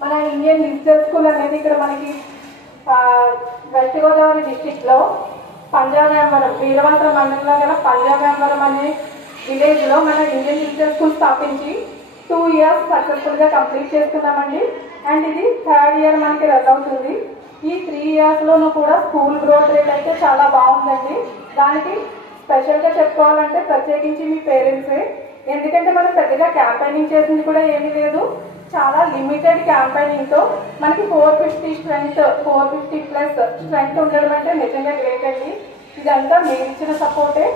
మన Indian digital school అనేది ఇక్కడ మనకి వెస్ట్ గోదావరి డిస్టిక్లో పంజాబేంవరం వీరవంతం మండలంలో గల పంజాబేంవరం అనే విలేజ్లో మన ఇండియన్ డిజిటల్ స్కూల్ స్థాపించి 2 years సక్సెస్ఫుల్గా కంప్లీట్ చేసుకున్నామండి. అండ్ ఇది 3rd year మనకి రన్ అవుతుంది. ఈ 3 yearsలోనూ కూడా స్కూల్ గ్రోత్ రేట్ అయితే చాలా బాగుందండి. దానికి స్పెషల్గా చెప్పుకోవాలంటే ప్రత్యేకించి మీ పేరెంట్సే. ఎందుకంటే మనం పెద్దగా క్యాంపెయినింగ్ చేసింది కూడా ఏమీ లేదు. చాలా లిమిటెడ్ క్యాంపెయినింగ్తో మనకి 450 స్ట్రెంగ్త్ 450+ స్ట్రెంగ్త్ ఉండడం అంటే నిజంగా గ్రేట్ అండి. ఇదంతా మీరు ఇచ్చిన సపోర్టే.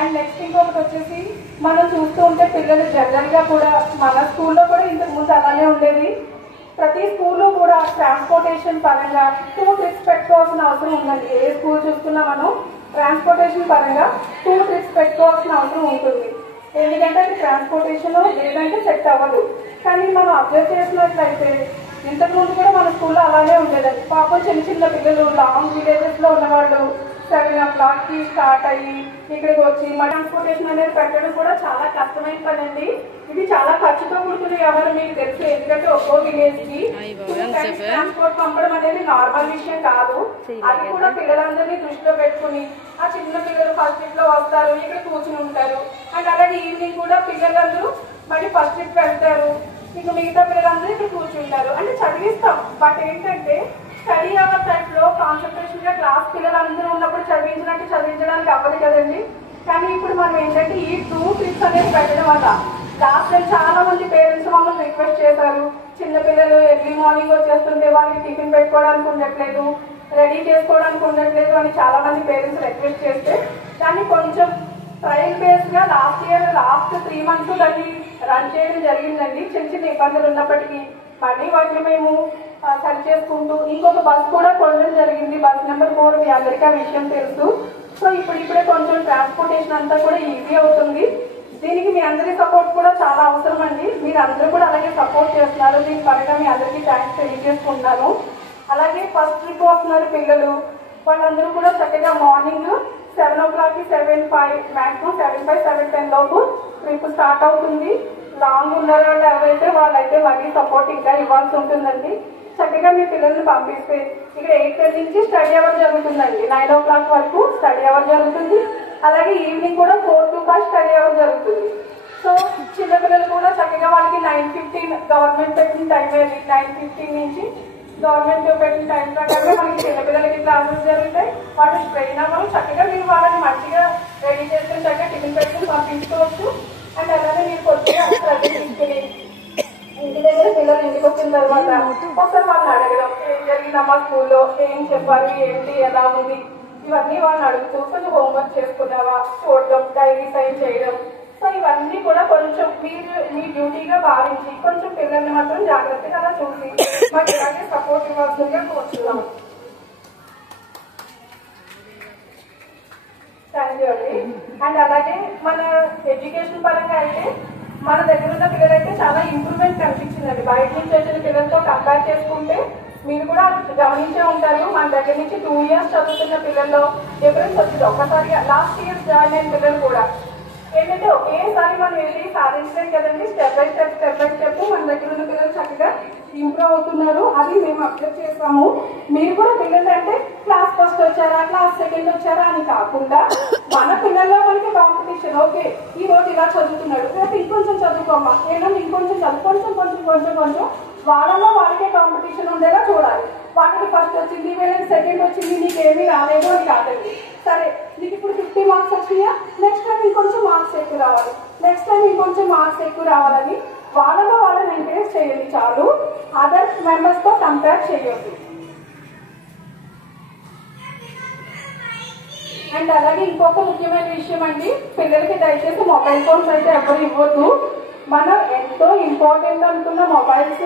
అండ్ నెక్స్ట్ ఇంకొకటి వచ్చేసి మనం చూస్తూ ఉంటే పిల్లలు జనరల్గా కూడా మన స్కూల్లో కూడా ఇంతకుముందు అలానే ఉండేది. ప్రతి స్కూల్లో కూడా ట్రాన్స్పోర్టేషన్ పరంగా 2 trips పెట్టుకోవాల్సిన అవసరం ఉందండి. ఏ స్కూల్ చూస్తున్నా మనం ట్రాన్స్పోర్టేషన్ పరంగా 2 trips పెట్టుకోవాల్సిన అవసరం ఉంటుంది. ఎందుకంటే అది ట్రాన్స్పోర్టేషన్ లేదంటే సెట్ అవ్వదు. కానీ మనం అబ్జర్వ్ చేసినట్లయితే ఇంతకుముందు కూడా మన స్కూల్లో అలానే ఉండేదండి. పాపం చిన్న చిన్న పిల్లలు లాంగ్ విలేజెస్లో ఉన్నవాళ్ళు 7 o'clock స్టార్ట్ అయ్యి ఇక్కడికి వచ్చి మా ట్రాన్స్పోర్టేషన్ అనేది పెట్టడం కూడా చాలా కష్టమైన పని అండి. ఇది చాలా ఖర్చుతో కూడుకునే ఎవరు మీకు తెలుసు. ఎందుకంటే ఒక్కో విలేజ్కి ట్రాన్స్పోర్ట్ పంపడం అనేది నార్మల్ విషయం కాదు. అది కూడా పిల్లలందరినీ దృష్టిలో పెట్టుకుని ఆ చిన్న పిల్లలు ఫస్ట్ ట్రిప్ లో వస్తారు, ఇక్కడ కూర్చుని ఉంటారు. అండ్ అలాగే ఈవినింగ్ కూడా పిల్లలందరూ మళ్ళీ ఫస్ట్ ట్రిప్ వెళ్తారు, ఇంకా మిగతా పిల్లలందరూ ఇక్కడ కూర్చుంటారు. అంటే చదివిస్తాం, బట్ ఏంటంటే స్టడీ అవర్ టైంలో కాన్సన్ట్రేషన్ గా క్లాస్ పిల్లలందరూ ఉన్నప్పుడు చదివించినట్టు చదివించడానికి అవ్వదు కదండి. కానీ ఇప్పుడు మనం ఏంటంటే ఈ 2 trips అనేది పెట్టడం వల్ల లాస్ట్ టైం చాలా మంది పేరెంట్స్ మమ్మల్ని రిక్వెస్ట్ చేశారు. చిన్నపిల్లలు ఎర్లీ మార్నింగ్ వచ్చేస్తుంటే వాళ్ళకి టిఫిన్ పెట్టుకోవడానికి ఉండట్లేదు, రెడీ చేసుకోవడానికి ఉండట్లేదు అని చాలా మంది పేరెంట్స్ రిక్వెస్ట్ చేస్తే దాన్ని కొంచెం ట్రయల్ బేస్ గా లాస్ట్ 3 months దాన్ని రన్ చేయడం జరిగిందండి. చిన్న చిన్న ఇబ్బందులు ఉన్నప్పటికీ మళ్ళీ వాటిని మేము సరి చేసుకుంటూ ఇంకొక బస్ కూడా కొనడం జరిగింది. బస్ నెంబర్ 4 మీ అందరికీ ఆ విషయం తెలుసు. సో ఇప్పుడే కొంచెం ట్రాన్స్పోర్టేషన్ అంతా కూడా ఈజీ అవుతుంది. దీనికి మీ అందరి సపోర్ట్ కూడా చాలా అవసరం అండి. మీరు అందరూ కూడా అలాగే సపోర్ట్ చేస్తున్నారు. దీని పరంగా మీ అందరికీ థ్యాంక్స్ తెలియజేసుకుంటున్నాను. అలాగే ఫస్ట్ ట్రిప్ వస్తున్నారు పిల్లలు, వాళ్ళందరూ కూడా చక్కగా మార్నింగ్ 7 o'clock 7:05 మాక్సిమం 7:05 7:10 లోపు ట్రిప్ స్టార్ట్ అవుతుంది. లాంగ్ ఉన్న వాళ్ళు ఎవరైతే వాళ్ళైతే మళ్ళీ సపోర్ట్ ఇంకా ఇవ్వాల్సి ఉంటుందండి. చక్కగా మీ పిల్లల్ని పంపిస్తే ఇక్కడ 8:10 నుంచి స్టడీ అవర్ జరుగుతుందండి. 9 o'clock వరకు స్టడీ అవర్ జరుగుతుంది. అలాగే ఈవినింగ్ కూడా 4 to 5 స్టడీ అవర్ జరుగుతుంది. సో చిన్నపిల్లలు కూడా చక్కగా వాళ్ళకి 9:15 గవర్నమెంట్ పెట్టిన టైం అది 9:15 నుంచి గవర్నమెంట్ పెట్టిన టైం ప్రకారం మనకి చిన్నపిల్లలకి క్లాసెస్ జరుగుతాయి. వాళ్ళు ట్రైన్ అవ్వడం చక్కగా మీరు వాళ్ళని మంచిగా రెడీ చేసుకుని చక్కగా టిఫిన్ పెట్టుకుని పంపించుకోవచ్చు. అండ్ అలాగే మీరు కొద్దిగా శ్రద్ధ తీసుకుని ఇంటి దగ్గర పిల్లలు ఇంటికి వచ్చిన తర్వాత ఒకసారి వాళ్ళని అడగడం, ఏం జరిగిందమ్మా స్కూల్లో, ఏం చెప్పారు, ఏంటి, ఎలా ఉంది, ఇవన్నీ వాళ్ళని అడుగుతూ కొంచెం హోంవర్క్ చేసుకున్నావా చూడడం, డైరీ సైన్ చేయడం. సో ఇవన్నీ కూడా కొంచెం మీరు మీ డ్యూటీగా భావించి కొంచెం పిల్లల్ని మాత్రం జాగ్రత్తగా అలా చూసి మాకు ఇలాగే సపోర్ట్ ఇవ్వాల్సిందిగా కోరుతున్నాం. థ్యాంక్ యూ అండి. అండ్ అలాగే మన ఎడ్యుకేషన్ పరంగా అయితే మన దగ్గర ఉన్న పిల్లలైతే చాలా ఇంప్రూవ్మెంట్ కనిపించిందండి. బయట నుంచి వచ్చిన పిల్లలతో కంపేర్ చేసుకుంటే మీరు కూడా గమనించే ఉంటారు. మన దగ్గర నుంచి 2 years చదువుతున్న పిల్లల్లో డిఫరెన్స్ వచ్చింది. ఒక్కసారిగా లాస్ట్ ఇయర్ జాయిన్ అయిన పిల్లలు కూడా ఏంటంటే ఒకేసారి మనం వెళ్ళి సాధించలేదు కదండి. స్టెప్ బై స్టెప్ మన దగ్గర ఉన్న పిల్లలు చక్కగా ఇంప్రూవ్ అవుతున్నారు. అది మేము అబ్జర్వ్ చేస్తాము. మీరు కూడా పిల్లలు అంటే క్లాస్ ఫస్ట్ వచ్చారా, క్లాస్ సెకండ్ వచ్చారా అని కాకుండా మన పిల్లల్లో మనకి కాంపిటీషన్. ఓకే ఈ రోజు ఇలా చదువుతున్నాడు, రేపు ఇంకొంచెం చదువుకోమ్మా, ఏదో ఇంకొంచెం చదువు, కొంచెం వాళ్ళలో వాళ్ళకే కాంపిటీషన్ ఉండేలా చూడాలి. వాళ్ళకి ఫస్ట్ వచ్చింది, వీళ్ళకి సెకండ్ వచ్చింది, నీకేమీ రాలేదు అని కాదండి. సరే నీకు ఇప్పుడు 50 marks వచ్చినాయా, నెక్స్ట్ టైం ఇంకొంచెం మార్క్స్ ఎక్కువ రావాలి, నెక్స్ట్ టైం ఇంకొంచెం మార్క్స్ ఎక్కువ రావాలని వాళ్ళలో వాళ్ళని ఎంకరేజ్ చేయండి చాలు. అదర్ మెంబర్స్ తో కంపేర్ చేయొద్దు. అండ్ అలాగే ఇంకొక ముఖ్యమైన విషయం అండి, పిల్లలకి దయచేసి మొబైల్ ఫోన్స్ అయితే ఎవరు ఇవ్వద్దు. మనం ఎంతో ఇంపార్టెంట్ అనుకున్న మొబైల్స్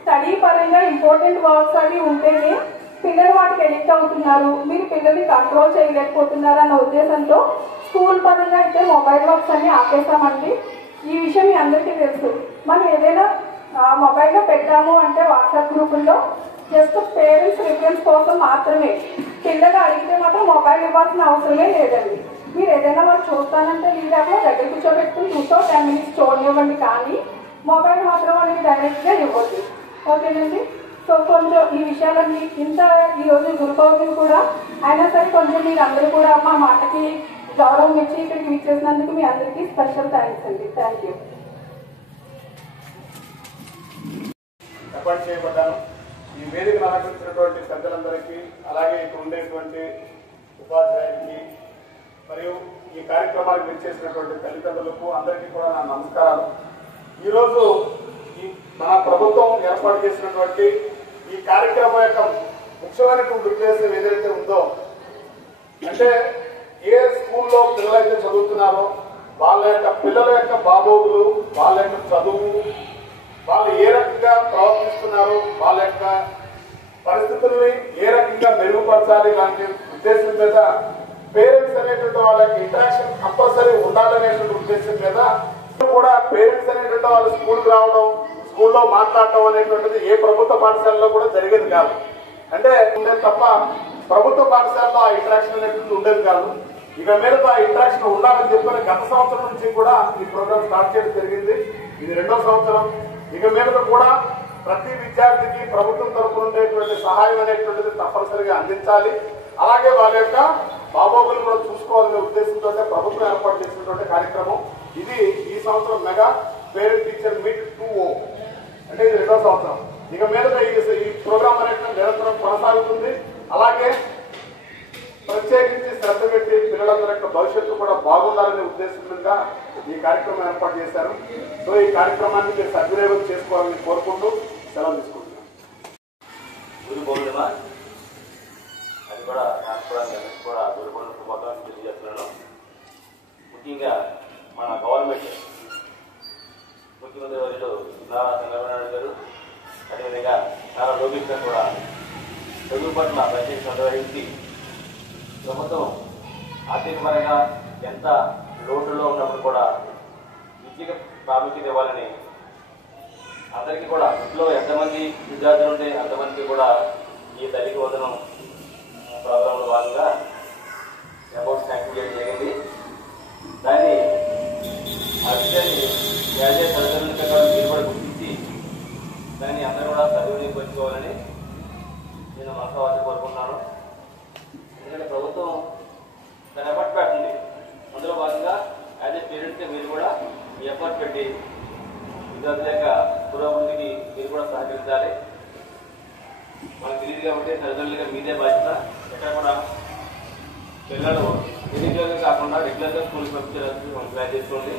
స్టడీ పరంగా ఇంపార్టెంట్ వర్క్స్ అవి ఉంటేనే పిల్లలు వాటికి ఎడిక్ట్ అవుతున్నారు. మీరు పిల్లల్ని కంట్రోల్ చేయలేకపోతున్నారు అన్న ఉద్దేశంతో స్కూల్ పరంగా అయితే మొబైల్ వర్క్స్ అన్ని ఆపేస్తామండి. ఈ విషయం మీ అందరికీ తెలుసు. మనం ఏదైనా మొబైల్లో పెట్టాము అంటే వాట్సాప్ గ్రూపుల్లో జస్ట్ పేరెంట్స్ రిఫరెన్స్ కోసం మాత్రమే. పిల్లలు అడిగితే మాత్రం మొబైల్ ఇవ్వాల్సిన అవసరమే లేదండి. మీరు ఏదైనా వాళ్ళు చూస్తానంటే లీడర్లో దగ్గర కూర్చోబెట్టుకుని 2 to 10 minutes చూడనివ్వండి, కానీ మొబైల్ మాత్రం వాళ్ళకి డైరెక్ట్గా ఇవ్వద్దు. ఓకేనండి. సో కొంచెం ఈ విషయాలన్నీ ఇంత ఈరోజు గురు పౌర్ణమి కూడా అయినా సరే కొంచెం మీరు అందరూ కూడా మా మాటకి గౌరవం ఇచ్చి ఇక్కడికి విచ్చేసినందుకు మీ అందరికీ స్పెషల్ థ్యాంక్స్ అండి. Thank you. ఏర్పాటు చేయబడ్డాను. ఈ వేదికను అలంకరించినటువంటి పెద్దలందరికీ, అలాగే ఇక్కడ ఉండేటువంటి ఉపాధ్యాయులకి మరియు ఈ కార్యక్రమానికి విచ్చేసినటువంటి తల్లిదండ్రులకు అందరికీ కూడా నా నమస్కారాలు. ఈరోజు మన ప్రభుత్వం ఏర్పాటు చేసినటువంటి ఈ కార్యక్రమం యొక్క ముఖ్యమైనటువంటి ఉద్దేశం ఏదైతే ఉందో, అంటే ఏ స్కూల్లో పిల్లలైతే చదువుతున్నారో వాళ్ళ యొక్క పిల్లల యొక్క బాగోగులు, వాళ్ళ యొక్క చదువు, వాళ్ళు ఏ రకంగా ప్రవర్తిస్తున్నారు, వాళ్ళ యొక్క పరిస్థితుల్ని ఏ రకంగా మెరుగుపరచాలి లాంటి ఉద్దేశం మీద పేరెంట్స్ అనేటువంటి వాళ్ళ యొక్క ఇంటరాక్షన్ కంపల్సరీ ఉండాలనేటువంటి ఉద్దేశం మీద కూడా పేరెంట్స్ అనేటువంటి వాళ్ళు స్కూల్కి రావడం, స్కూల్లో మాట్లాడటం అనేటువంటిది ఏ ప్రభుత్వ పాఠశాలలో కూడా జరిగేది కాదు. అంటే ఉండేది తప్ప ప్రభుత్వ పాఠశాలలో ఆ ఇంటరాక్షన్ అనేటువంటి ఉండేది కాదు. ఇక మీద ఆ ఇంటరాక్షన్ ఉండాలని చెప్పిన గత సంవత్సరం నుంచి కూడా ఈ ప్రోగ్రామ్ స్టార్ట్ చేయడం జరిగింది. ఇది 2వ సంవత్సరం. ఇక మీద కూడా ప్రతి విద్యార్థికి ప్రభుత్వం తరఫున ఉండేటువంటి సహాయం అనేటువంటిది తప్పనిసరిగా అందించాలి. అలాగే వాళ్ళ యొక్క బాగోగులు కూడా చూసుకోవాలనే ఉద్దేశంతో ప్రభుత్వం ఏర్పాటు చేసినటువంటి కార్యక్రమం ఇది. ఈ సంవత్సరం మెగా పేరెంట్ టీచర్ మీట్ 2.0 అంటే ఇది 2వ సంవత్సరం. ఇక మీద ఈ ప్రోగ్రామ్ అనేటువంటి నిరంతరం కొనసాగుతుంది. అలాగే ప్రత్యేకించి శ్రద్ధ పెట్టి పిల్లలందరి యొక్క భవిష్యత్తు కూడా బాగుండాలనే ఉద్దేశంగా ఈ కార్యక్రమం ఏర్పాటు చేశారు. సో ఈ కార్యక్రమాన్ని మీరు సద్వినియోగం చేసుకోవాలని కోరుకుంటూ సెలవు తీసుకుంటున్నాను. గురు పౌర్ణిమ అది కూడా నాకు కూడా గురు పౌర్ణిమ శుభాకాంక్షలు తెలియజేస్తున్నాను. ముఖ్యంగా మన గవర్నమెంట్ ముఖ్యమంత్రి వర్యులు నారా చంద్రబాబు నాయుడు గారు, అదేవిధంగా నారా లోకేష్ గారు కూడా చదువు పట్ల ప్రత్యేక శ్రద్ధ వహించి ప్రభుత్వం ఆర్థికపరంగా ఎంత లోటులో ఉన్నప్పుడు కూడా విద్యకు ప్రాముఖ్యత ఇవ్వాలని అందరికీ కూడా ఇంట్లో ఎంతమంది విద్యార్థులు ఉంటే అంతమందికి కూడా ఈ తల్లికి వందనం ప్రోగ్రాంలో భాగంగా అమౌంట్ శాంక్షన్ చేయడం జరిగింది. దాన్ని ఆ విషయాన్ని వ్యాధ్య తల్లిదండ్రులకి మీరు కూడా గుర్తించి దాన్ని అందరూ కూడా సద్వినియోగించుకోవాలని నేను మనసావాసి కోరుకుంటున్నాను. ఎందుకంటే ప్రభుత్వం దాని ఎఫర్ట్ పెట్టింది. అందులో భాగంగా యాజ్ ఏ పేరెంట్స్గా మీరు కూడా ఈ ఎఫర్ట్ పెట్టి విద్యార్థుల యొక్క పురోభివృద్ధికి మీరు కూడా సహకరించాలి. మనకు తెలియదు కాబట్టి తల్లిదండ్రులుగా మీదే బాధ్యత. ఎక్కడ కూడా పిల్లలు నిరుద్యోగం కాకుండా రెగ్యులర్గా స్కూల్కి పంపించడానికి మనం ప్లాన్ చేసుకోండి.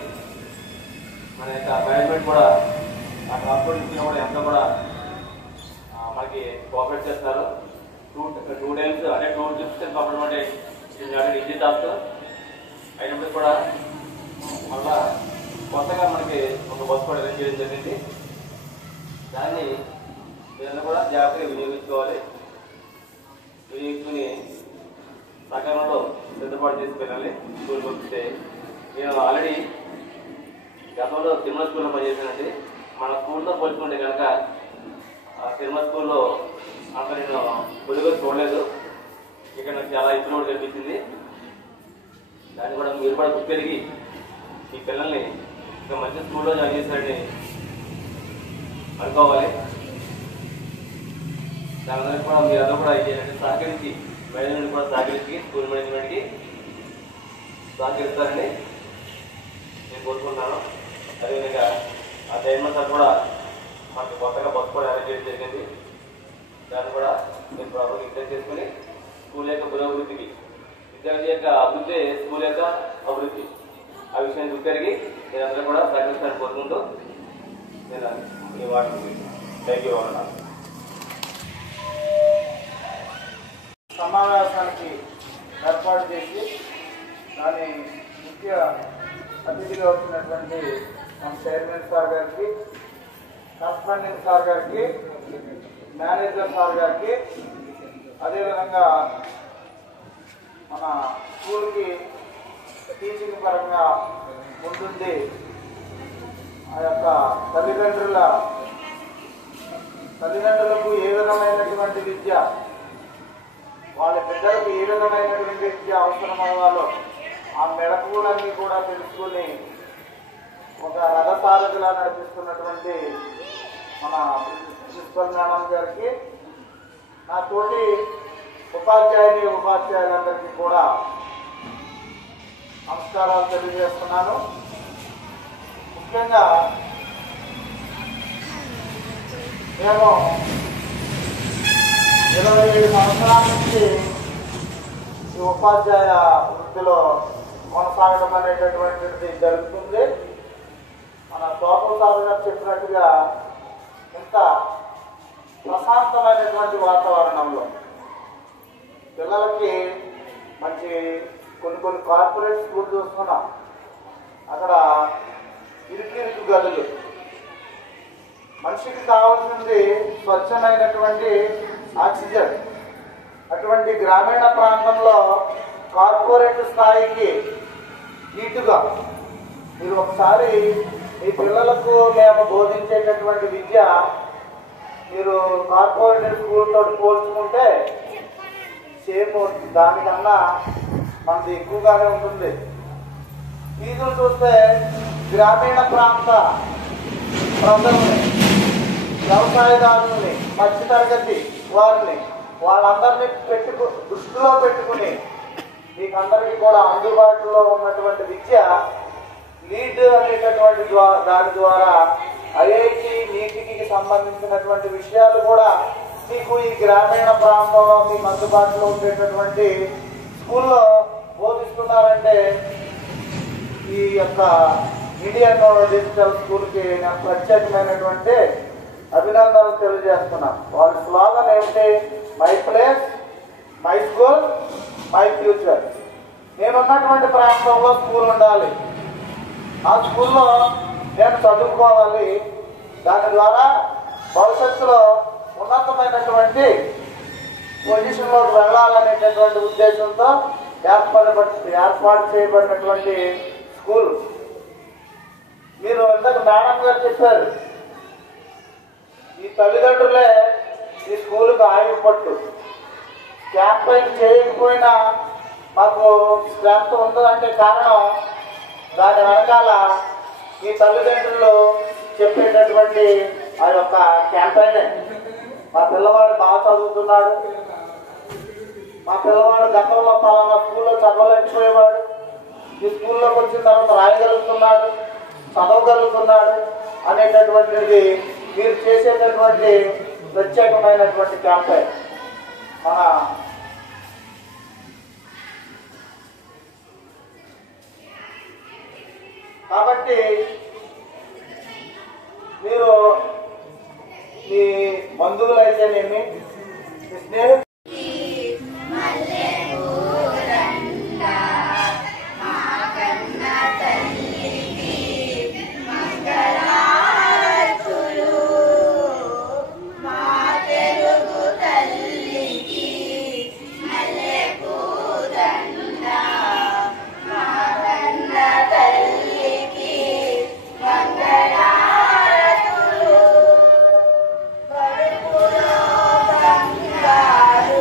మన యొక్క మేనేజ్మెంట్ కూడా ఆ ట్రాన్స్పోర్ట్ ఇచ్చిన కూడా ఎంత కూడా మనకి కోఆపరేట్ చేస్తున్నారు. 2 times అంటే 2 trips పంపడం అంటే ఈజీ టాస్క్ అయినప్పుడు కూడా మళ్ళా కొత్తగా మనకి ఒక బస్సు కూడా అరేంజ్ చేయడం జరిగింది. దాన్ని ఏదైనా కూడా జాగ్రత్తగా వినియోగించుకోవాలి. వినియోగించుకుని సకాలంలో సిద్ధపాటు చేసి పిల్లల్ని స్కూల్ పంపిస్తే, నేను ఆల్రెడీ గతంలో తిరుమల స్కూల్లో పనిచేశానండి. మన స్కూల్తో పోల్చుకుంటే కనుక తిరుమల స్కూల్లో అంత నేను కొద్దిగా చూడలేదు. ఇక్కడ నాకు చాలా ఇంప్రూవ్మెంట్ కనిపించింది. దాన్ని కూడా మీరు కూడా గుర్తిరిగి ఈ పిల్లల్ని ఇంకా మంచి స్కూల్లో జాయిన్ చేశారని అనుకోవాలి. దాని కూడా మీరందరూ కూడా ఏంటంటే సహకరించి మేనేజ్మెంట్ కూడా సహకరించి స్కూల్ మేనేజ్మెంట్కి సహకరిస్తారని నేను కోరుకుంటున్నాను. అదేవిధంగా ఆ గవర్నమెంట్ సార్ కూడా మనకు కొత్తగా బస్సు కూడా అరేంజ్ చేయడం జరిగింది. దాన్ని కూడా మీరు ప్రాపర్గా ఇంటర్ చేసుకుని స్కూల్ యొక్క పురోభివృద్ధికి, విద్యార్థి యొక్క అభివృద్ధి స్కూల్ యొక్క అభివృద్ధి, ఆ విషయాన్ని గుర్తిరిగి నేను అందరూ కూడా సహకరిస్తారని కోరుకుంటూ నేను ఈ వాటిని థ్యాంక్ యూ అన్నాను. సమావేశానికి ఏర్పాటు చేసి దాని ముఖ్య అతిథిగా వచ్చినటువంటి మన చైర్మన్ సార్ గారికి, కరస్పాండెంట్ సార్ గారికి, మేనేజర్ సార్ గారికి, అదేవిధంగా మన స్కూల్కి టీచింగ్ పరంగా ముందుండి ఆ యొక్క తల్లిదండ్రులకు ఏ విధమైనటువంటి విద్య, వాళ్ళ బిడ్డలకు ఏ విధమైనటువంటి విద్య అవసరమవ్వాలో ఆ మెళకువలన్నీ కూడా తెలుసుకుని ఒక రథసారథిలా నడిపిస్తున్నటువంటి మన ప్రిన్సిపల్ మేడం గారికి, నా తోటి ఉపాధ్యాయులందరికీ కూడా నమస్కారాలు తెలియజేస్తున్నాను. ముఖ్యంగా మేము 27 సంవత్సరాల నుంచి ఈ ఉపాధ్యాయ వృత్తిలో కొనసాగడం అనేటటువంటిది జరుగుతుంది. మన సోపల సార్ గారు చెప్పినట్టుగా ఇంత ప్రశాంతమైనటువంటి వాతావరణంలో పిల్లలకి మంచి కొన్ని కార్పొరేట్ స్కూల్ చూస్తున్నాం. అక్కడ ఇరుకు గదులు, మనిషికి కావాల్సింది స్వచ్ఛమైనటువంటి ఆక్సిజన్. అటువంటి గ్రామీణ ప్రాంతంలో కార్పొరేట్ స్థాయికి నీటుగా మీరు ఒకసారి మీ పిల్లలకు మేము బోధించేటటువంటి విద్య మీరు కార్పొరేట్ స్కూల్ తోటి పోల్చుకుంటే సేమ్ దానికన్నా మనది ఎక్కువగానే ఉంటుంది. ఫీజులు చూస్తే గ్రామీణ ప్రాంత ప్రజల్ని, వ్యవసాయదారుల్ని, మధ్యతరగతి వారిని, వాళ్ళందరినీ దృష్టిలో పెట్టుకుని మీకందరికీ కూడా అందుబాటులో ఉన్నటువంటి విద్య లీడ్ అనేటటువంటి దాని ద్వారా ఐఐటి నీటికి సంబంధించినటువంటి విషయాలు కూడా మీకు ఈ గ్రామీణ ప్రాంతంలో మీకు అందుబాటులో ఉండేటటువంటి స్కూల్లో బోధిస్తున్నారంటే ఈ యొక్క ఇండియన్ డిజిటల్ స్కూల్కి నేను ప్రత్యేకమైనటువంటి అభినందనలు తెలియజేస్తున్నాను. వాళ్ళ స్లోగన్ ఏమిటి? My place, my school, my future. నేనున్నటువంటి ప్రాంతంలో స్కూల్ ఉండాలి, ఆ స్కూల్లో నేను చదువుకోవాలి, దాని ద్వారా భవిష్యత్తులో ఉన్నతమైనటువంటి పొజిషన్లోకి వెళ్ళాలనేటటువంటి ఉద్దేశంతో ఏర్పాటు చేయబడినటువంటి స్కూల్. మీరు ఇందాక మేడం గారు చెప్పారు, ఈ తల్లిదండ్రులే ఈ స్కూల్కి ఆయువు పట్టు. క్యాంపైన్ చేయకపోయినా మాకు స్ట్రెంత్ ఉందంటే కారణం దాని వెనకాల ఈ తల్లిదండ్రులు చెప్పేటటువంటి ఆ యొక్క క్యాంపైనే. మా పిల్లవాడు బాగా చదువుతున్నాడు, మా పిల్లవాడు గతంలో పలానా స్కూల్లో చదవలేకపోయేవాడు, ఈ స్కూల్లోకి వచ్చిన తర్వాత రాయగలుగుతున్నాడు, చదవగలుగుతున్నాడు అనేటటువంటిది మీరు చేసేటటువంటి ప్రత్యేకమైనటువంటి క్యాంపెయిన్. కాబట్టి మీరు మీ బంధువులైతేనేమి, మీ స్నేహితులు బంగారు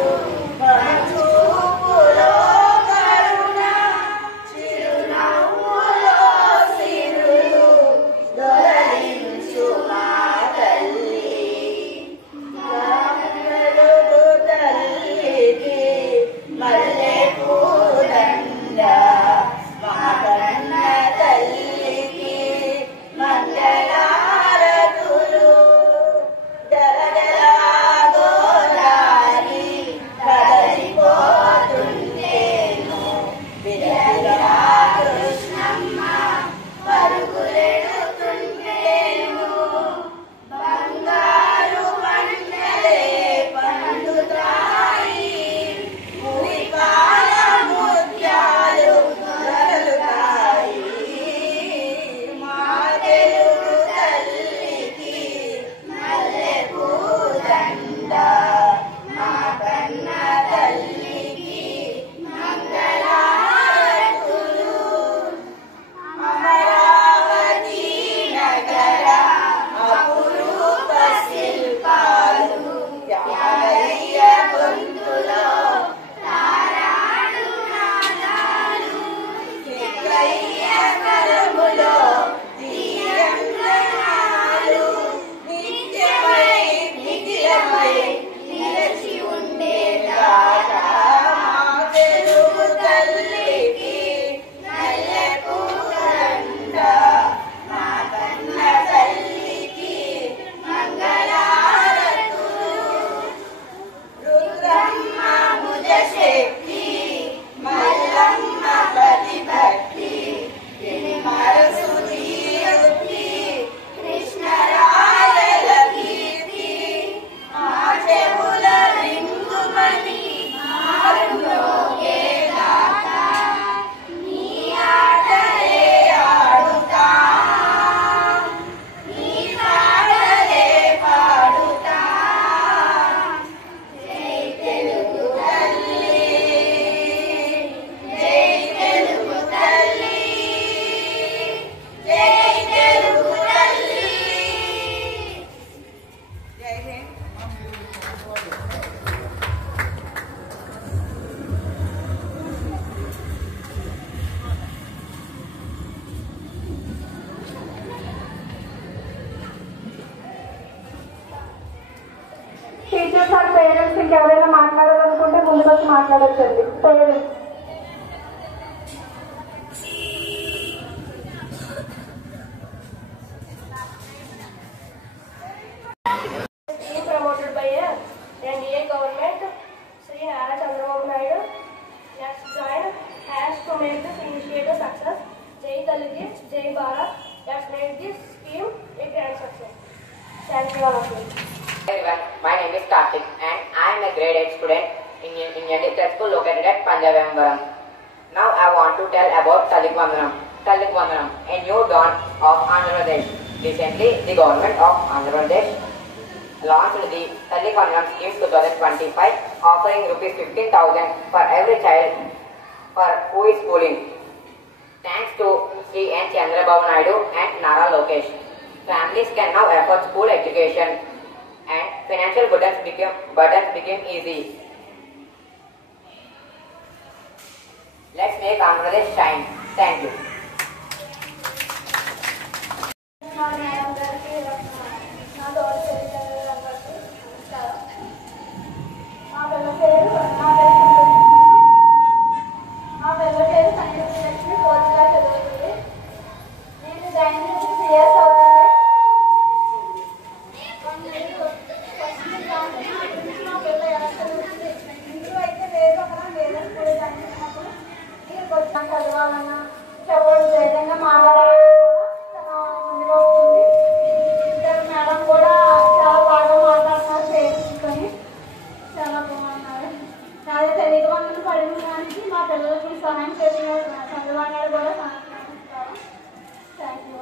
పేరెంట్స్ ఇంకెవరైనా మాట్లాడాలనుకుంటే ముందుకు వచ్చి మాట్లాడొచ్చండి. Parents promoted by a NDA government, Sri Nara Chandrababu Naidu. Next join has to make this initiative success. Jai Daliji, Jai Bharat. Let's make this scheme a grand success. Thank you all of you. Everyone, my name is Karthik and I am a grade 8 student in Indian District School located at Panjavambaram. Now I want to tell about Talik Vandanam. Talik Vandanam, a new dawn of Andhra Pradesh. Recently, the government of Andhra Pradesh launched the Talik Vandanam scheme 2025, offering rupees 15,000 for every child for who is schooling. Thanks to Sri N. Chandrababu Naidu and Nara Lokesh, families can now afford school education and financial burdens became easy. Let's make Andhra Pradesh shine. Thank you. చదవాలన్నా చదవడం ధైర్యంగా మాట్లాడాలి. Madam కూడా చాలా బాగా మాట్లాడుతున్నారు, చేసుకొని చాలా బాగున్నారు. అదే తెలుగు వందలు పడిన దానికి మా పిల్లలకి సహాయం చేసిన చంద్రబాబు నాయుడు కూడా సహాయం. Thank you.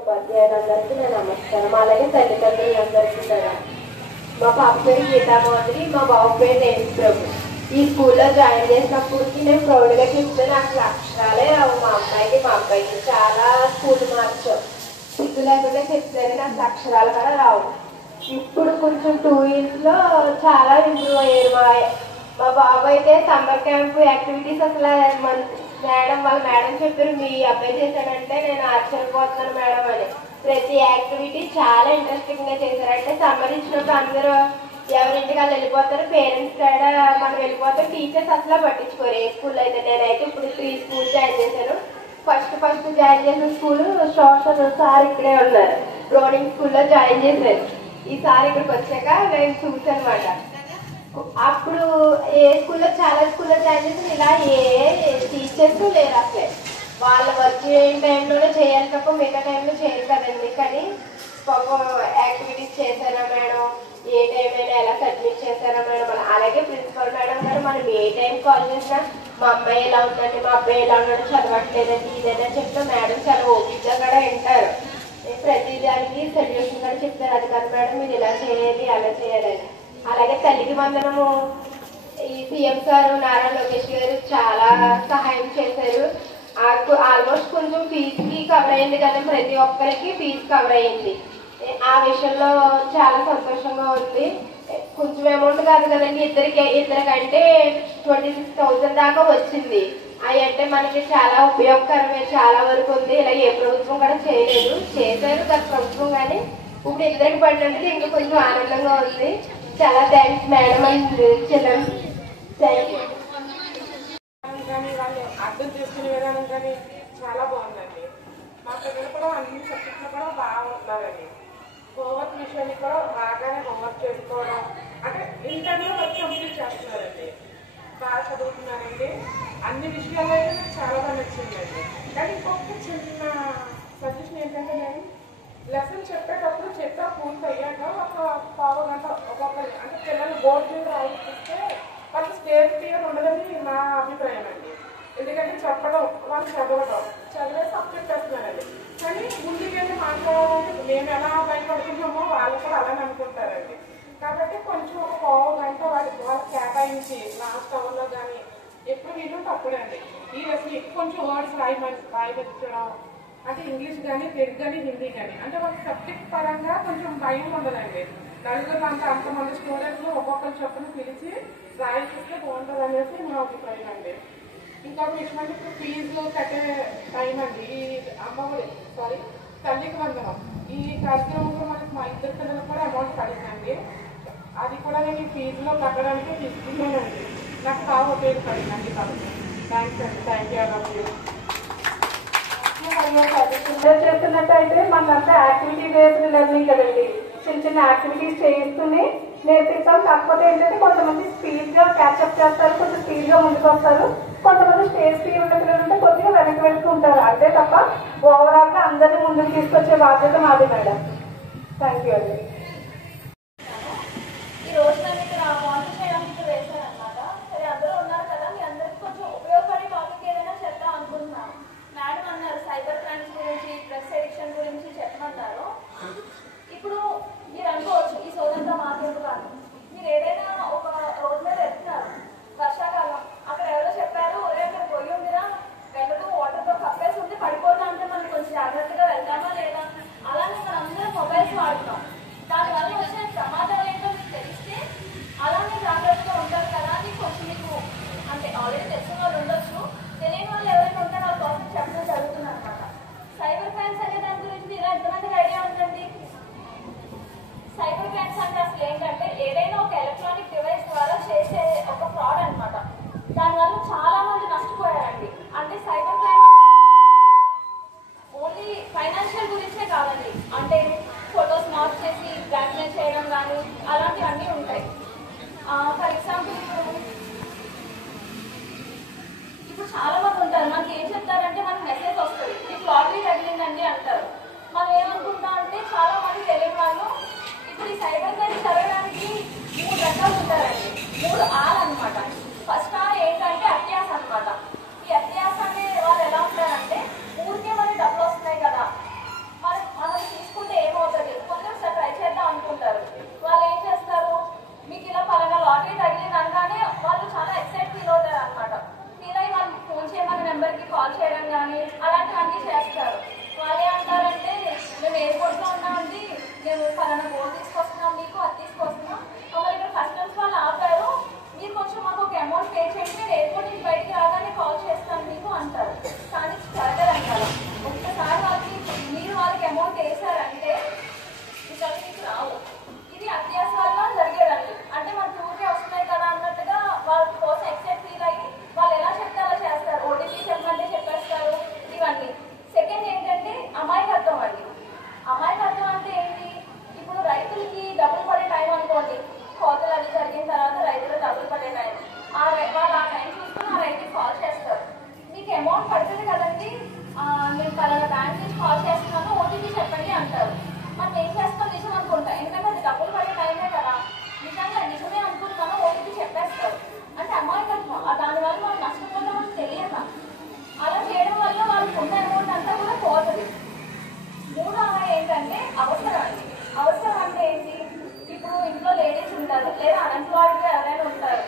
ఉపాధ్యాయులందరికీ నా నమస్కారం. అలాగే తల్లిదండ్రులందరికీ కూడా. మా పాప పేరు గీతా మాధురి, మా బాబు పేరు నేమ్ ప్రభు. ఈ స్కూల్లో జాయిన్ చేసినప్పటికి నేను ప్రౌడ్గా చెప్తే నాకు అక్షరాలే రావు. మా అబ్బాయికి చాలా స్కూల్ మార్చాం. సిగ్గు లేకుండా చెప్తే నాకు అక్షరాలు కూడా రావు. ఇప్పుడు కొంచెం 2 yearsలో చాలా ఇంప్రూవ్ అయ్యారు. మా బాబు అయితే సమ్మర్ క్యాంప్ యాక్టివిటీస్ అసలు మేడం చెప్పారు, మీ అబ్బాయి చేశాడంటే నేను ఆశ్చర్యపోతున్నాను మేడం అని. ప్రతి యాక్టివిటీ చాలా ఇంట్రెస్టింగ్గా చేశారు. అంటే సమ్మర్ ఇచ్చినప్పుడు అందరూ ఎవరింటికి వాళ్ళు వెళ్ళిపోతారు, పేరెంట్స్ కూడా మనం వెళ్ళిపోతాం. టీచర్స్ అసలు పట్టించుకోరు ఏ స్కూల్లో అయితే. నేనైతే ఇప్పుడు 3 schools జాయిన్ చేశాను. ఫస్ట్ జాయిన్ చేసిన స్కూల్ సోషల్ సార్ ఇక్కడే ఉన్నారు. రోడింగ్ స్కూల్లో జాయిన్ చేశారు. ఈసారి ఇక్కడికి వచ్చాక నేను చూసానమాట. అప్పుడు చాలా స్కూల్లో జాయిన్ చేసిన ఇలా ఏ టీచర్స్ లేరు అసలే. వాళ్ళ వర్క్ టైంలోనే చేయాలి తప్ప మిగతా టైంలో చేయరు కదండి. కానీ పాపం యాక్టివిటీస్ చేశారా మేడం, ఏ టైం అయినా ఎలా సబ్మిట్ చేశారా మేడం. అలాగే ప్రిన్సిపల్ మేడం గారు మనం ఏ టైం కాల్ చేసినా మా అమ్మాయి ఎలా ఉందండి, మా అబ్బాయి ఎలా ఉన్నాడు, చదవట్లేదండి, ఇదైనా చెప్తే మేడం చాలా ఓపికగా కూడా వింటారు. ప్రతి దానికి సొల్యూషన్ కూడా చెప్తారు. అది కాదు మేడం మీరు ఇలా చేయాలి అలా చేయాలని. అలాగే తల్లికి వందనము ఈ సీఎం గారు నారా లోకేష్ గారు చాలా సహాయం చేశారు. ఆల్మోస్ట్ కొంచెం ఫీజుకి కవర్ అయింది కదా, ప్రతి ఒక్కరికి ఫీజు కవర్ అయింది. ఆ విషయంలో చాలా సంతోషంగా ఉంది. కొంచెం అమౌంట్ కాదు కదండి, ఇద్దరికంటే 26,000 దాకా వచ్చింది. అవి అంటే మనకి చాలా ఉపయోగకరమే, చాలా వరకు ఉంది. ఇలా ఏ ప్రభుత్వం కూడా చేయలేదు, చేశారు గత ప్రభుత్వం, కానీ ఇప్పుడు ఇద్దరికి పడినట్టు ఇంకా కొంచెం ఆనందంగా ఉంది. చాలా thanks madam and children. Thank you. కానీ వాళ్ళు అర్థం చేసుకునే విధానం కానీ చాలా బాగుందండి. మా పిల్లలు కూడా అన్ని సబ్జెక్టులు కూడా బాగా ఉంటున్నారండి. హోంవర్క్ విషయాన్ని కూడా బాగానే హోంవర్క్ చేసుకోవడం, అంటే ఇంటర్లో వర్క్ కంప్లీట్ చేస్తున్నారండి. బాగా చదువుతున్నారండి. అన్ని విషయాల్లో అయితే నాకు చాలా బాగా నచ్చిందండి. కానీ ఇంకొక చిన్న సజెషన్ ఏంటంటే, నేను లెసన్ చెప్పేటప్పుడు పూర్తి అయ్యాక ఒక పావు గంట ఒక్కొక్కరి అంటే పిల్లలు బోర్డు మీద రాయిస్తే వాళ్ళకి స్టేజ్ క్లియర్ ఉండదని నా అభిప్రాయం అండి. ఎందుకంటే చెప్పడం వాళ్ళు చదివే సబ్జెక్ట్ వస్తున్నారండి. కానీ ముందుకెళ్ళి మాట్లాడాలంటే మేము ఎలా భయపడుతున్నామో వాళ్ళు కూడా అలానే అనుకుంటారండి. కాబట్టి కొంచెం ఒక పావు గంట వాళ్ళకి కేటాయించి లాస్ట్ అవర్లో కానీ ఎప్పుడు వీలుంటే అప్పుడండి ఈ అసలు కొంచెం వర్డ్స్ రాయబెట్టడం, అంటే ఇంగ్లీష్ కానీ తెలుగు కానీ హిందీ కానీ, అంటే వాళ్ళకి సబ్జెక్ట్ పరంగా కొంచెం భయం ఉండదండి. నలుగురు అంతమంది స్టూడెంట్స్ ఒక్కొక్కరు చొప్పున పిలిచి రాయిస్తే బాగుంటుంది అనేసి మా అభిప్రాయం అండి. ఇంకొక విషయం అంటే ఇప్పుడు ఫీజు కట్టే టైం అండి. ఈ తల్లికి వందనం ఈ కార్యక్రమంలో మనకి ఇద్దరు పిల్లలకు కూడా అమౌంట్ పడిందండి. అది కూడా నేను ఈ ఫీజులో కట్టడానికి తీసుకున్నానండి. నాకు బాగా ఉపయోగపడిందండి కాబట్టి. థ్యాంక్స్ అండి. Thank you. చేస్తున్నట్టయితే మనకంతా యాక్టివిటీ బేస్డ్ లెర్నింగ్ కదండి. చిన్న చిన్న యాక్టివిటీస్ చేయిస్తూనే నేర్పిస్తాం. కాకపోతే ఏంటంటే కొంతమంది స్పీడ్గా క్యాచ్అప్ చేస్తారు, కొంచెం స్పీడ్గా ముందుకు వస్తారు. కొంతమంది స్టేజ్ స్పీడ్ ఉన్న పిల్లలు ఉంటే కొద్దిగా వెనక్కి వెళ్తూ ఉంటారు. అంతే తప్ప ఓవరాల్గా అందరినీ ముందుకు తీసుకొచ్చే బాధ్యత మాది మేడం. థ్యాంక్ యూ అండి. ఈ రోజు నన్ను ఇక్కడ కాంటెస్ట్ చేయడానికి వేశారనమాట. సరే అందరూ ఉన్నారు కదా, మీ అందరికి కొంచెం ఉపయోగపడే టాపిక్ ఏదైనా చెప్తాం అనుకుంటున్నాను. మేడం అన్నారు సైబర్ క్రైమ్స్ గురించి, డ్రగ్స్ ఎడిక్షన్ గురించి చెప్పమన్నారు. ఇప్పుడు మీరు అనుకోవచ్చు ఈ సోదంతా మాకేందుకు కాదు. మీరు ఏదైనా ఒక రోడ్ మీద వెళ్తున్నారు, వర్షాకాలం, అక్కడ ఎవరో చెప్పారు అక్కడ పొయ్యి ఉందిరా వెళ్ళదు, వాటర్తో కప్పేసి ఉంటే పడిపోతా అంటే మనం కొంచెం జాగ్రత్తగా వెళ్తామా లేదా? అలానే మనం అందరం మొబైల్స్ వాడుతాం. దానివల్ల వచ్చిన ప్రమాదం ఏంటో మీకు తెలిస్తే అలానే జాగ్రత్తగా ఉంటారు కదా అని కొంచెం మీకు అంటే ఆల్రెడీ తెలిసిన వాళ్ళు ఉండొచ్చు, తెలియని వాళ్ళు ఎవరైనా ఉంటే వాళ్ళ కోసం చెప్పడం జరుగుతుంది అనమాట. సైబర్ క్రైమ్స్ అనే దాని గురించి ఇలా ఎంతమందికి ఐడియా ఉందండి? సైబర్ క్రైమ్స్ అంటే అసలు ఏంటంటే ఏదైనా ఒక ఎలక్ట్రానిక్ డివైస్ ద్వారా చేసే ఒక ఫ్రాడ్ అనమాట. దానివల్ల చాలా మంది నష్టపోయారండి. అంటే సైబర్ క్రైమ్ ఓన్లీ ఫైనాన్షియల్ గురించే కాదండి, అంటే ఫొటోస్ మార్క్ చేసి బ్లాక్మెయిల్ చేయడం కానీ అలాంటివన్నీ ఉంటాయి. ఫర్ ఎగ్జాంపుల్ ఇప్పుడు చాలా మంది ఉంటారు, మనకి ఏం చెప్తారంటే మనకి మెసేజ్ వస్తుంది మీకు లాటరీ తగిలిందండి అంటారు. మనం ఏమనుకుంటాం అంటే చాలా మంది తెలియని వాళ్ళు ఇప్పుడు ఈ సైబర్ క్రైమ్ చదవడానికి 3 రకాలు ఉంటారండి. 3 ఆర్ అనమాట. ఫస్ట్ ఆర్ ఏంటంటే అత్యాస అనమాట. ఈ అత్యాస అనే వాళ్ళు ఎలా ఉంటారంటే ఊరికే మనకి డబ్బులు వస్తున్నాయి కదా, మనం తీసుకుంటే ఏమవుతుంది కొంచెం ట్రై చేద్దాం అనుకుంటారు. వాళ్ళు ఏం చేస్తారు, మీకు ఇలా పలానా లాటరీ తగిలింది అనగానే వాళ్ళు చాలా ఎక్సైట్ ఫీల్ అవుతారు అనమాట. ఫీల్ అయ్యి వాళ్ళు ఫోన్ చేయమని నెంబర్కి కాల్ చేయడం కానీ అలాంటివన్నీ చేస్తారు. వాళ్ళు ఏమంటారంటే మేము ఎయిర్పోర్ట్లో ఉన్నామండి, మేము పలానా గోల్డ్ తీసుకొస్తున్నాం, మీకు అది తీసుకొస్తున్నాం, మమ్మల్ని ఇక్కడ కస్టమ్స్ వాళ్ళు ఆపారు, మీరు కొంచెం మాకు ఒక అమౌంట్ పే చేయండి, నేను ఎయిర్పోర్ట్ నుంచి బయటికి రాగానే కాల్ చేస్తాను మీకు అంటారు. కానీ జరగదంటారు. ఒక్కసారి వాళ్ళకి అమౌంట్ వేసారంటే ఇక్కడ మీకు రావు. ఇది అత్యాస వల్ల జరిగేదండి. అంటే మన టూర్కే వస్తున్నాయి కదా అన్నట్టుగా వాళ్ళ కోసం ఎక్సైట్ ఫీల్ అయ్యి వాళ్ళు ఎలా చెప్తే అలా చేస్తారు. ఓటీపీ చెప్పమంటే చెప్పేస్తారు ఇవన్నీ. సెకండ్ ఏంటంటే అమాయకత్వం అండి. అమాయకత్వం అంటే ఏంటి, ఇప్పుడు రైతులకి డబ్బులు పడే టైం అనుకోండి, కోతలు అది జరిగిన తర్వాత రైతులు డబ్బులు పడే టైం, వాళ్ళు ఆ టైం చూసుకుని ఆ రైతుకి కాల్ చేస్తారు. మీకు అమౌంట్ పడుతుంది కదండి, నేను పలానా బ్యాంక్ నుంచి కాల్ చేస్తున్నాను, ఓటీపీ చెప్పండి అంటారు. మనం ఏం చేస్తాం, నిజం అనుకుంటాం, ఎందుకంటే అది డబ్బులు పడే టైమే కదా, నిజంగా నిజమే అనుకుని మనం ఓటీపీ చెప్పేస్తారు. అంటే అమాయకత్వం. దానివల్ల మనం నష్టపోతామని తెలియక అలా చేయడం వల్ల వాళ్ళకి ఉన్న అమౌంట్ అంతా కూడా పోతుంది. 3వ ఏంటంటే అవసరం అండి. అవసరం అంటే ఏంటి, ఇప్పుడు ఇంట్లో లేడీస్ ఉంటారు, లేదా అన్ఎంప్లాయిడ్గా ఎవరైనా ఉంటారు,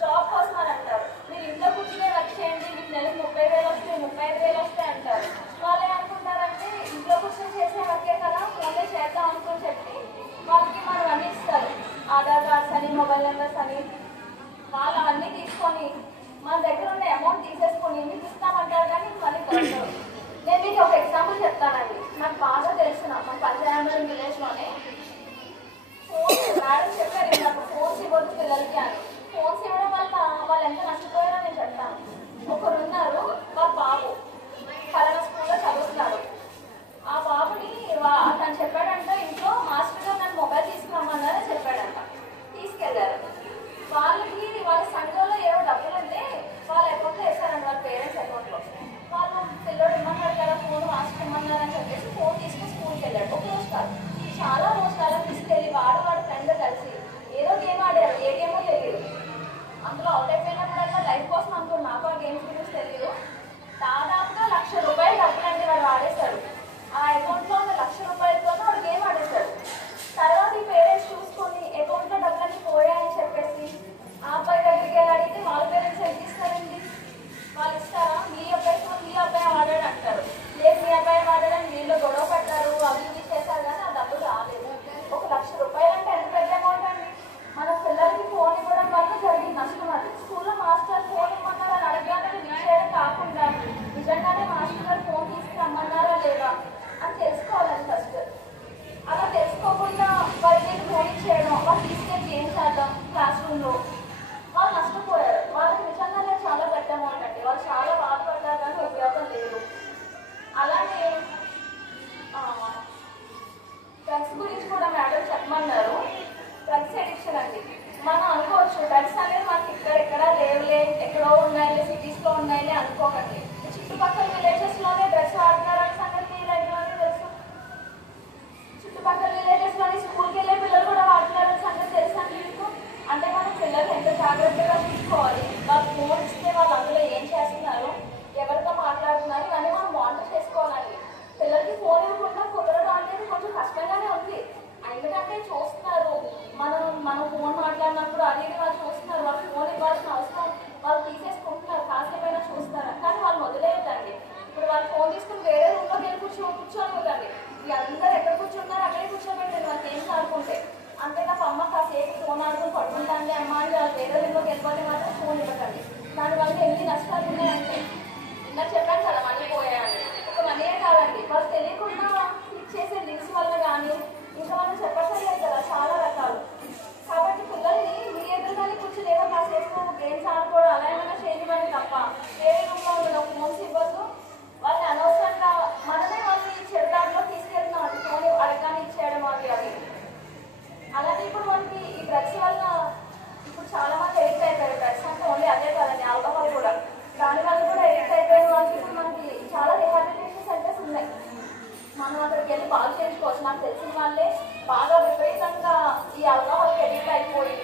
జాబ్ కోసం అని అంటారు. మీరు ఇంట్లో కూర్చునే వర్క్ చేయండి, మీకు నెలకు 30,000 వస్తాయి, 35,000 వస్తాయి అంటారు. వాళ్ళు ఏమనుకుంటారంటే ఇంట్లో కూర్చొని చేసే వర్కే కదా, ఫోన్లే చేద్దాం అనుకుని చెప్పి వాళ్ళకి మనం అన్నీ ఇస్తారు, ఆధార్ కార్డ్స్ అని, మొబైల్ నెంబర్స్ అని. వాళ్ళు అవన్నీ తీసుకొని మన దగ్గర ఉన్న అమౌంట్ తీసేసుకొని మీకు ఇస్తామంటారు, కానీ మళ్ళీ దొరకదు. నేను మీకు ఒక ఎగ్జాంపుల్ చెప్తానండి. నాకు బాగా తెలిసిన మా పంచాయతీ విలేజ్లోనే మేడం చెప్పారు నాకు ఫోన్స్ ఇవ్వద్దు పిల్లలకి అని. ఫోన్స్ ఇవ్వడం వల్ల వాళ్ళు ఎంత నష్టపోయారో నేను చెప్తాను. ఒకరు ఉన్నారు, వాళ్ళ బాబు పలానా స్కూల్లో చదువుతున్నాడు. ఆ బాబుని తను చెప్పాడంటే ఇమ్మన్నారు. డ్రగ్స్ ఎడిక్షన్ అండి. మనం అనుకోవచ్చు డ్రగ్స్ అనేది మనకి ఎక్కడెక్కడ లేవులే, ఎక్కడో ఉన్నాయిలే, సిటీస్లో ఉన్నాయిలే అనుకోకండి. చుట్టుపక్కల విలేజెస్లోనే డ్రగ్స్ వాడుతున్నారని సంగతి రైతులోనే తెలుసు. చుట్టుపక్కల విలేజెస్లోని స్కూల్కి వెళ్ళే పిల్లలు కూడా వాడుతున్నారని సంగతి తెలుసా మీకు? అంటే మనం పిల్లలు ఎంత జాగ్రత్తగా చూసుకోవాలి. వాళ్ళు ఫోన్ ఇస్తే వాళ్ళు అందులో ఏం చేస్తున్నారు, ఎవరితో మాట్లాడుతున్నారు, ఇవన్నీ మనం మానిటర్ చేసుకోవాలండి. పిల్లలకి ఫోన్ ఇవ్వకుండా కుదరడం అనేది కొంచెం కష్టంగానే ఉంది. ఎందుకంటే చూస్తున్నారు, మనం ఫోన్ మాట్లాడినప్పుడు అది వాళ్ళు చూస్తున్నారు. వాళ్ళు ఫోన్ ఇవ్వాల్సిన అవసరం వాళ్ళు తీసేసుకుంటున్నారు, కాసేపైనా చూస్తారు. కానీ వాళ్ళు వదిలేయద్దండి. ఇప్పుడు వాళ్ళు ఫోన్ తీసుకుని వేరే రూమ్లోకి వెళ్ళి కూర్చోనివ్వకండి. అందరూ ఎక్కడ కూర్చుంటారు అక్కడే కూర్చోబెట్టండి వాళ్ళకి ఏం ఆడుకుంటే. అంతే తప్ప అమ్మ కాసేపు ఫోన్ ఆడుకుని పడుకుంటాండి అమ్మ అని వాళ్ళు వేరే రూమ్లోకి వెళ్ళిపోతే మాత్రం ఫోన్ ఇవ్వకండి. దానివల్ల ఎన్ని నష్టాలు ఉన్నాయంటే ఇందాక చెప్పాను కదా, మనీ పోయాయని. ఒక మనీయే కాదండి, వాళ్ళు తెలియకుండా క్లిక్ చేసే లింక్స్ వల్ల కానీ ఇంకా మనం చెప్పట్లేదు కదా చాలా రకాలు. కాబట్టి పిల్లల్ని మీ ఎదురుగానే కూర్చొని ఏదో కాసేపు గేమ్స్ ఆడుకోవడం అలా ఏమైనా చేయనివ్వండి తప్ప వేరే రూమ్లో ఉన్న ఫోన్స్ ఇవ్వద్దు. వాళ్ళని అనవసరంగా మనమే వాళ్ళని చెడుదారిలో తీసుకెళ్తున్నాం. ఫోన్ అడగానే ఇచ్చేయడం అది అది. అలాగే ఇప్పుడు మనకి ఈ డ్రగ్స్ వల్ల ఇప్పుడు చాలా మంది ఎడిక్ట్ అయిపోయారు. డ్రగ్స్ అంటే ఓన్లీ అదే కాదండి, ఆల్కహాల్ కూడా. దానివల్ల కూడా ఎడిక్ట్ అయిపోయిన వాళ్ళకి ఇప్పుడు మనకి చాలా రిహాబిలిటేషన్ సెంటర్స్ ఉన్నాయి. మనం అక్కడికి వెళ్ళి బాగు చేయించుకోవచ్చు. నాకు తెలిసిన వాళ్ళే బాగా విపరీతంగా ఈ ఆల్కహాల్కి ఎడిక్ట్ అయిపోయి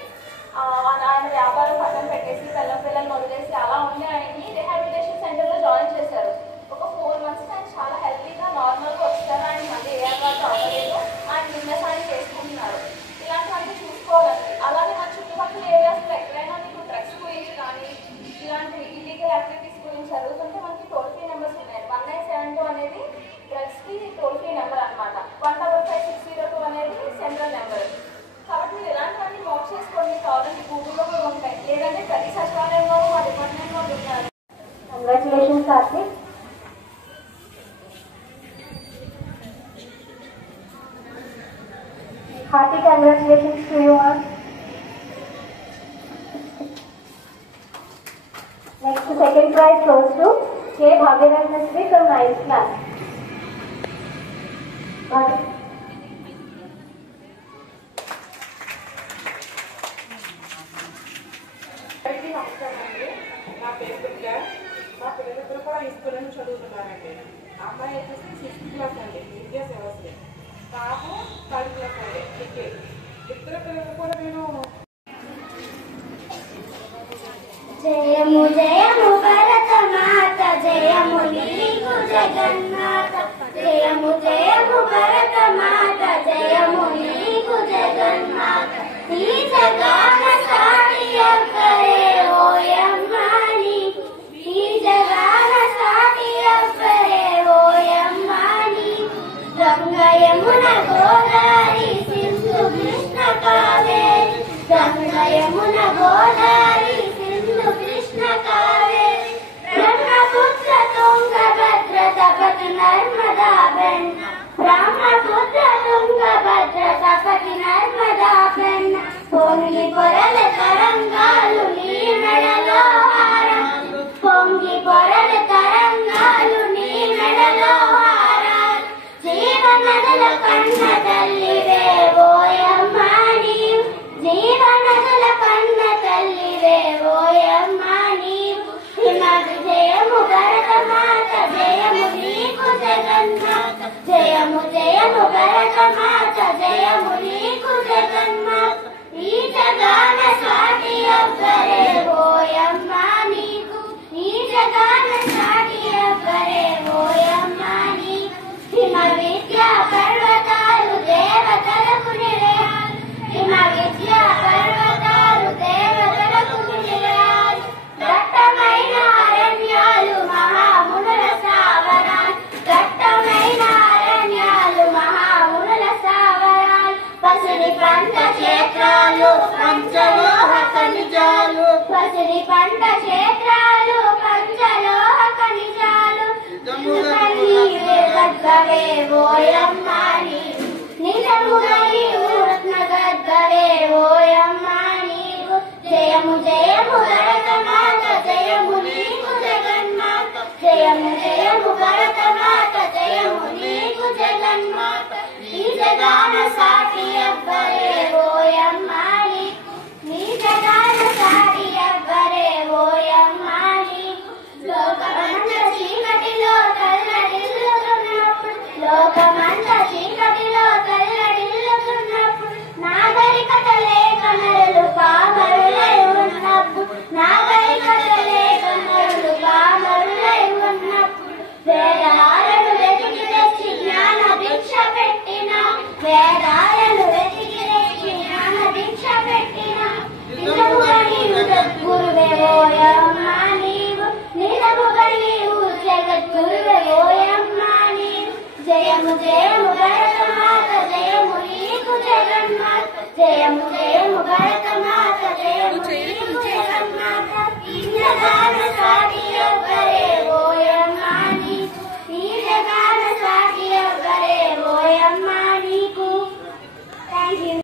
ఆయన వ్యాపారం పక్కన పెట్టేసి పిల్లల్ని వదిలేసి అలా ఉండే ఆయన్ని రిహాబిలిటేషన్ సెంటర్లో జాయిన్ చేశారు. ఒక 4 months ఆయన చాలా హెల్తీగా నార్మల్గా వచ్చారు. ఆయన మళ్ళీ ఏ అలవాటు అవ్వలేదు. ఆయన బిజినెస్ ఆయన చేసుకుంటున్నారు. ఇలాంటివన్నీ చూసుకోవాలండి. అలాగే మన చుట్టుపక్కల ఏరియాస్లో ఎక్కడైనా మీకు డ్రగ్స్ గురించి కానీ ఇలాంటి ఇల్లీగల్ యాక్టివిటీస్ గురించి జరుగుతుంటే మనకి టోల్ ఫ్రీ నెంబర్స్ ఉన్నాయి. 1972 అనేది డ్రగ్స్కి టోల్ ఫ్రీ నెంబర్ అనమాట. 155-602 అనేది సెంట్రల్ నెంబర్. కాబట్టి మీరు ఇలాంటివన్నీ నోట్ చేసుకోండి. కావాలంటే గూగుల్లో కూడా ఉంటాయి, లేదంటే ప్రతి సచివాలయంలో మా డిపార్ట్మెంట్లో ఉన్నారు. Congratulations Karthik. Hearty congratulations to you all. Next, second prize goes to K. Bhagyarajasri from 9th class. నమస్కారం అండి. నా పేరు దుర్గా. మా పిల్లలిద్దరు కూడా ఈ స్కూల్లో చదువుతున్నారండి. అమ్మాయి వచ్చేసి 6th క్లాస్ అండి, విద్యా సేవశ్రీ. బాబు 3rd క్లాస్ అండి, క్రికెట్. ఇద్దరు పిల్లలు కూడా నేను జయము జయము భరత మాత, జయము నీకు జగన్నాథ. జయము జయము భరత మాత, జయము నీకు జగన్నాథ. ఈ జగాన సాటి ఎవ్వరే ఓయమ్మా నీకు, ఈ జగాన సాటి ఎవ్వరే ఓయమ్మా నీకు. గంగా యమున గోదావరి సింధు కృష్ణ కావేరి, గంగా యమున గోదావరి సింధు కృష్ణ కావేరి. బ్రహ్మపుత్ర తుంగభద్ర తపతి నర్మదా వెన్న, బ్రహ్మపుత్ర తుంగభద్ర తపతి నర్మదా వెన్న. పొంగి పొరల తరంగాలు నీ మెడలో హారాలు, పొంగి పొరల తరంగాలు నీ మెడలో హారాలు. జీవనదుల కన్న తల్లివే ఓయమ్మా నీవు, జీవనదుల కన్న తల్లివే ఓయమ్మా నీవు. హిమ విజయము భరత మాత, జయము నీకు జగన్నాథ. జయము జయము భరత మాత, జయము నీకు జగన్నాథ. ఈ జగాన సాటి ఎవ్వరే ఓయమ్మా నీకు, ఈ జగాన సాటి ఎవ్వరే ఓయమ్మా నీకు. హిమ విద్యా పర్వతాలు దేవతలకు నిలయాలు, హిమ విద్యా పర్వతాలు దేవతలకు నిలయాలు. దట్టమైన అరణ్యాలు మహామునుల సావరాలు, దట్టమైన అరణ్యాలు మహామునుల సావరాలు. పసిడి పంట క్షేత్రాలు పంచలోహ ఖనిజాలు, పసిడి పంట క్షేత్రాలు పంచలోహ ఖనిజాలు. నీవే గద్దవే ఓయమ్మా నీవు, నిజముగా నీవు రత్న గద్దవే ఓయమ్మా నీవు. జయము జయము భరత మాత, జయము నీకు జగన్మాత. జయము జయము భరత మాత, జయము నీకు జగన్మాత. ఈ జగాన సాటి ఎవ్వరే వేదాలను వెతికి జ్ఞాన దీక్ష పెట్టిన నిజముగా నీవు జగద్గురువేవోయమ్మా నీవు నిజముగా నీవు జగద్గురువేవోయమ్మా నీవు జయము జయము భరతమాత జయము నీకు జగన్మాత జయము జయము భరతమాత జయము నీకు జగన్మాత ఈ జగాన సాటి ఎవ్వరే ఓయమ్మా నీకు ఈ జగాన సాటి ఎవ్వరే ఓయమ్మా నీకు. Thank you.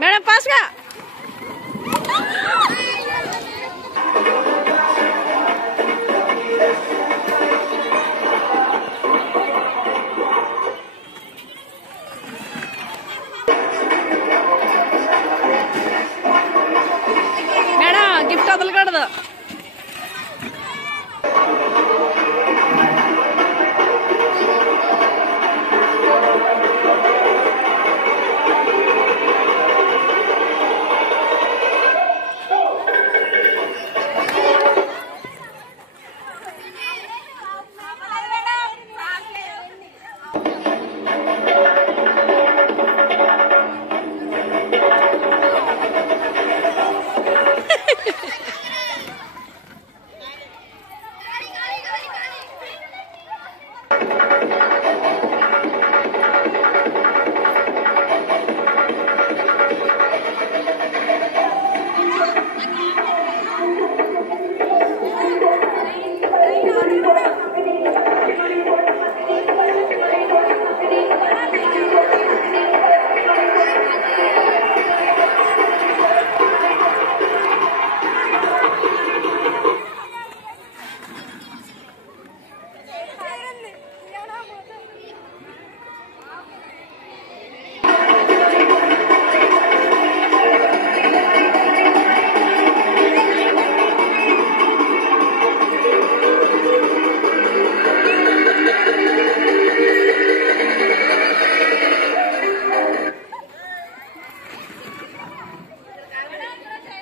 మేడం ఫాస్ట్గా మేడం గిఫ్ట్ వదలకూడదు.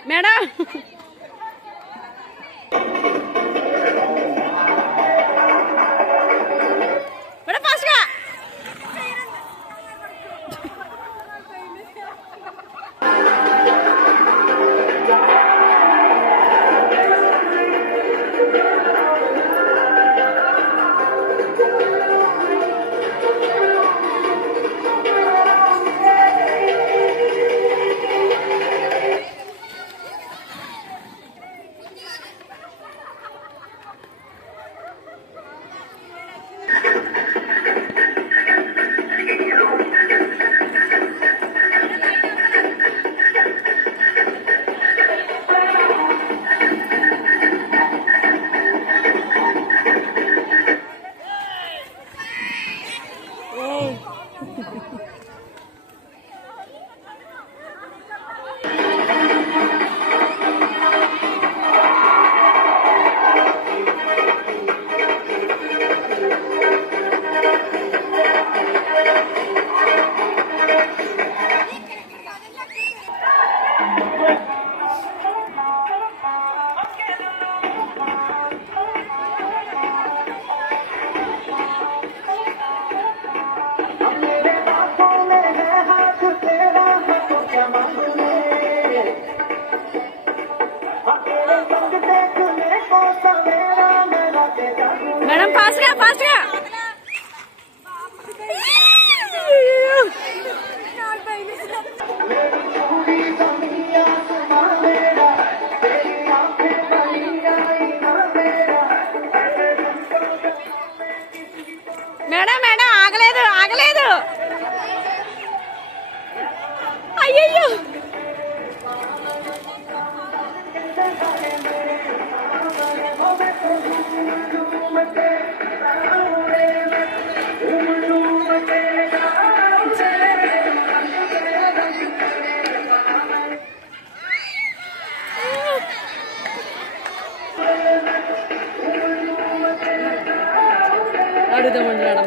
మేడం మేడం ఫాస్ట్గా అడుగుదామండి మేడం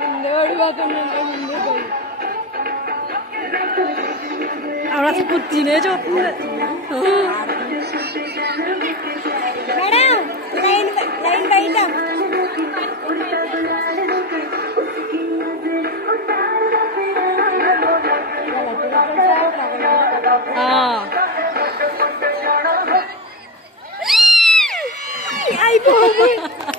ముందే అడుగుతాను ఆవిడ అసలు కుర్చీనే చూస్తుంది లైన్ బయట అయిపోయింది